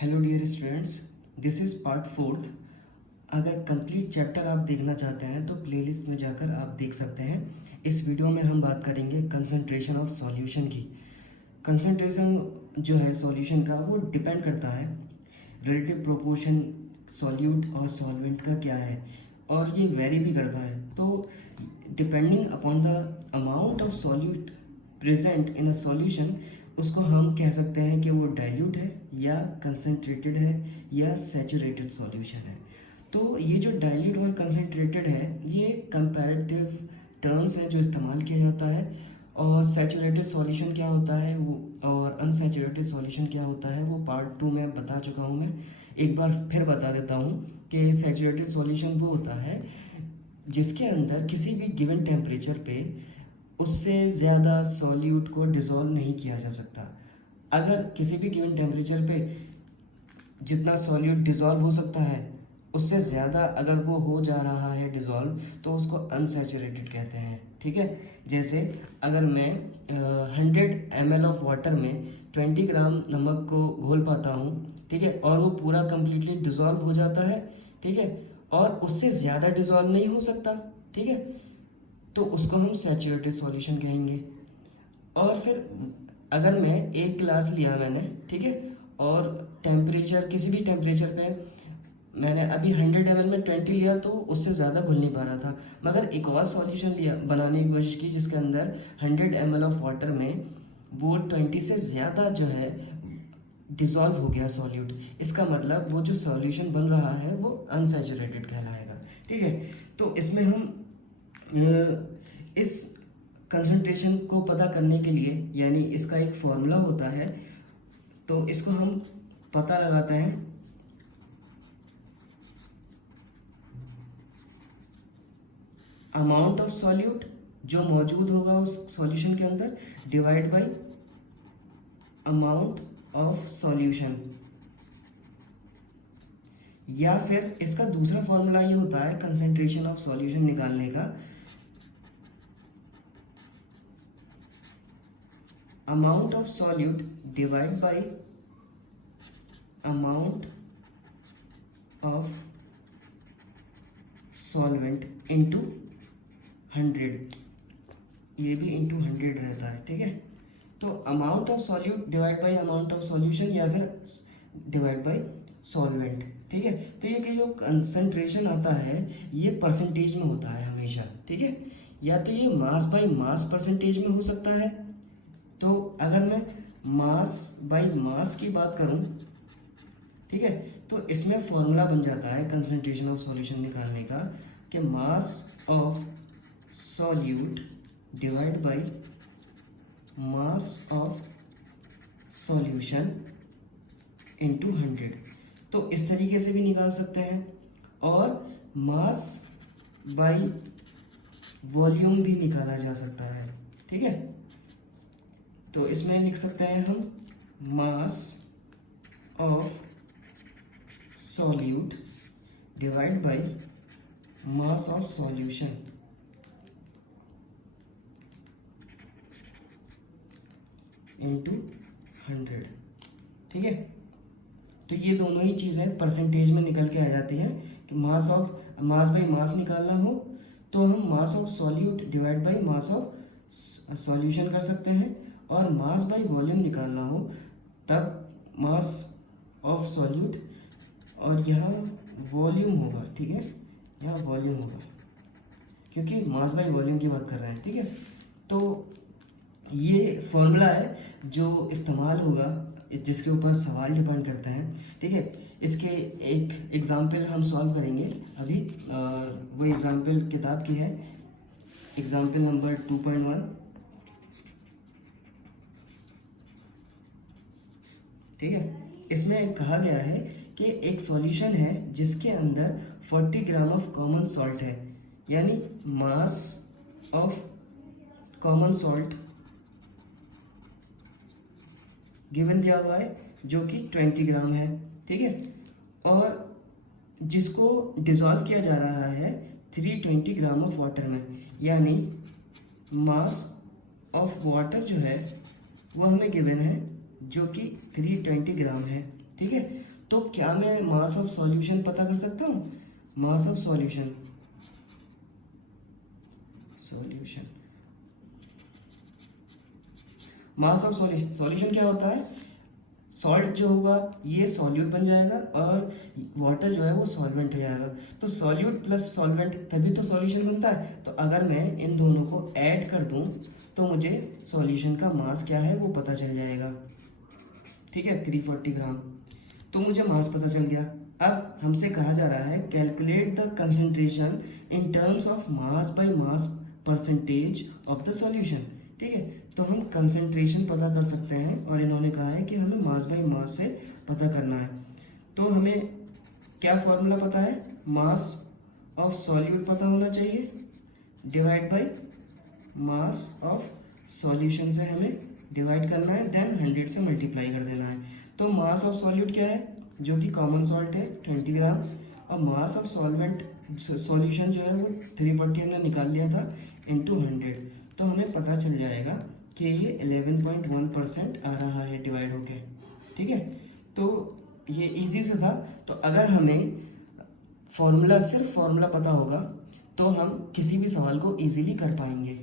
Hello dear students, this is part fourth. अगर complete chapter आप देखना चाहते हैं तो प्लेलिस्ट में जाकर आप देख सकते हैं। इस वीडियो में हम बात करेंगे कंसंट्रेशन ऑफ सॉल्यूशन की। कंसंट्रेशन जो है सॉल्यूशन का वो डिपेंड करता है रिलेटिव प्रोपोर्शन सॉल्यूट और सॉल्वेंट का क्या है, और ये वेरी भी करता है। तो depending upon the amount of solute present in a solution, उसको हम कह सकते हैं कि वो डाइल्यूट है या कंसनट्रेटेड है या सैचुरेटेड सॉल्यूशन है। तो ये जो डाइल्यूट और कंसनट्रेटेड है ये कंपैरेटिव टर्म्स हैं जो इस्तेमाल किया जाता है। और सैचुरेटेड सॉल्यूशन क्या होता है वो और अनसैचुरेटेड सॉल्यूशन क्या होता है वो पार्ट 2 में बता चुका हूँ। मैं एक बार फिर बता देता हूँ कि सैचुरेटेड सॉल्यूशन वो होता है जिसके अंदर किसी भी गिवन टेम्परेचर पे उससे ज़्यादा सॉल्यूट को डिज़ोल्व नहीं किया जा सकता। अगर किसी भी गिवन टेम्परेचर पे जितना सॉल्यूट डिज़ोल्व हो सकता है उससे ज़्यादा अगर वो हो जा रहा है डिज़ोल्व तो उसको अनसैचुरेटेड कहते हैं। ठीक है, जैसे अगर मैं 100 ml ऑफ वाटर में 20 ग्राम नमक को घोल पाता हूँ, ठीक है, और वो पूरा कम्प्लीटली डिज़ोल्व हो जाता है, ठीक है, और उससे ज़्यादा डिज़ोल्व नहीं हो सकता, ठीक है, तो उसको हम सैचुरेटेड सॉल्यूशन कहेंगे। और फिर अगर मैं एक गिलास लिया मैंने, ठीक है, और टेम्परेचर किसी भी टेम्परेचर पे मैंने अभी 100 ml में 20 लिया तो उससे ज़्यादा घुल नहीं पा रहा था, मगर एक और सॉल्यूशन लिया बनाने की कोशिश की जिसके अंदर 100 ml ऑफ वाटर में वो 20 से ज़्यादा जो है डिज़ोल्व हो गया सॉल्यूट। इसका मतलब वो जो सॉल्यूशन बन रहा है वो अनसैचुरेटेड कहलाएगा। ठीक है, तो इसमें हम इस कंसंट्रेशन को पता करने के लिए, यानी इसका एक फॉर्मूला होता है, तो इसको हम पता लगाते हैं अमाउंट ऑफ सॉल्यूट जो मौजूद होगा उस सॉल्यूशन के अंदर divide by amount of solution. या फिर इसका दूसरा फॉर्मूला ये होता है कंसंट्रेशन ऑफ सॉल्यूशन निकालने का, amount of solute divided by amount of solvent into 100। ये भी into 100 रहता है। ठीक है, तो amount of solute divide by amount of solution या फिर डिवाइड बाई solvent। ठीक है, तो ये कि जो कंसंट्रेशन आता है ये परसेंटेज में होता है हमेशा। ठीक है, या तो ये मास बाई मास परसेंटेज में हो सकता है। तो अगर मैं मास बाई मास की बात करूं, ठीक है, तो इसमें फॉर्मूला बन जाता है कंसंट्रेशन ऑफ सॉल्यूशन निकालने का कि mass of solute divide by mass of solution into 100। तो इस तरीके से भी निकाल सकते हैं, और मास बाई वॉल्यूम भी निकाला जा सकता है। ठीक है, तो इसमें लिख सकते हैं हम mass of solute divide by mass of solution into 100। ठीक है, तो ये दोनों ही चीज़ें परसेंटेज में निकल के आ जाती हैं कि मास बाई मास निकालना हो तो हम mass of solute divide by mass of solution कर सकते हैं, और मास बाई वॉल्यूम निकालना हो तब मास ऑफ सॉल्यूट और यहाँ वॉल्यूम होगा। ठीक है, यहाँ वॉल्यूम होगा क्योंकि मास बाई वॉल्यूम की बात कर रहे हैं। ठीक है, तो ये फॉर्मूला है जो इस्तेमाल होगा जिसके ऊपर सवाल डिपेंड करते हैं। ठीक है, इसके एक एग्जाम्पल हम सॉल्व करेंगे अभी। वो एग्जाम्पल किताब की है, एग्जाम्पल नंबर 2.1। ठीक है, इसमें कहा गया है कि एक सॉल्यूशन है जिसके अंदर 40 ग्राम ऑफ कॉमन सॉल्ट है, यानी mass of common salt given दिया हुआ है जो कि 20 ग्राम है। ठीक है, और जिसको डिज़ोल्व किया जा रहा है 320 ग्राम ऑफ वाटर में, यानी मास ऑफ वाटर जो है वो हमें गिवन है जो कि 320 ग्राम है। ठीक है। तो क्या मैं मास ऑफ सॉल्यूशन पता कर सकता हूँ? Mass of solution mass of solution क्या होता है? सॉल्ट जो होगा ये सॉल्यूट बन जाएगा और वाटर जो है वो सॉल्वेंट हो जाएगा। तो सॉल्यूट प्लस सॉल्वेंट तभी तो सॉल्यूशन बनता है। तो अगर मैं इन दोनों को ऐड कर दूं तो मुझे सॉल्यूशन का मास क्या है वो पता चल जाएगा। ठीक है, 340 ग्राम। तो मुझे मास पता चल गया। अब हमसे कहा जा रहा है calculate the concentration in terms of mass by mass percentage of the solution. ठीक है, तो हम कंसंट्रेशन पता कर सकते हैं और इन्होंने कहा है कि हमें मास बाय मास से पता करना है। तो हमें क्या फॉर्मूला पता है? मास ऑफ सॉल्यूट पता होना चाहिए, divide by mass of solution से हमें डिवाइड करना है, देन 100 से मल्टीप्लाई कर देना है। तो मास ऑफ सॉल्यूट क्या है? जो कि कॉमन सॉल्ट है 20 ग्राम, और मास ऑफ सॉल्वेंट सॉल्यूशन जो है वो 340 हमने निकाल लिया था इंटू 100। तो हमें पता चल जाएगा कि ये 11.1% आ रहा है डिवाइड होके। ठीक है, तो ये इजी से था। तो अगर हमें सिर्फ फॉर्मूला पता होगा तो हम किसी भी सवाल को इजीली कर पाएंगे।